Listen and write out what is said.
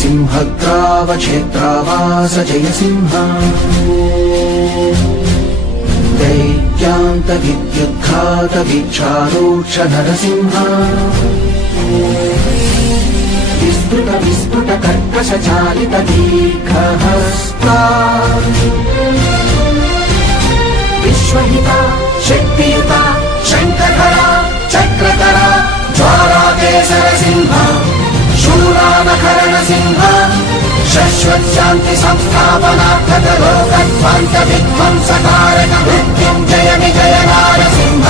सिंहग्रावक्षेत्रावास जय सिंह दैत्यान्त विद्युद्घात वीक्षारोक्ष नरसिंह विस्तृत विस्फुट कर्कश चालित दीर्घहस्ता विश्वहिता शक्तियुता शङ्खधरा चक्रधरा ज्वालाकेसर सिंह शूरानकरण सिंह शाश्वत शांति संस्थापनार्थक लोकध्वंस विध्वंसकारक मृत्युंजय विजय नारसिंह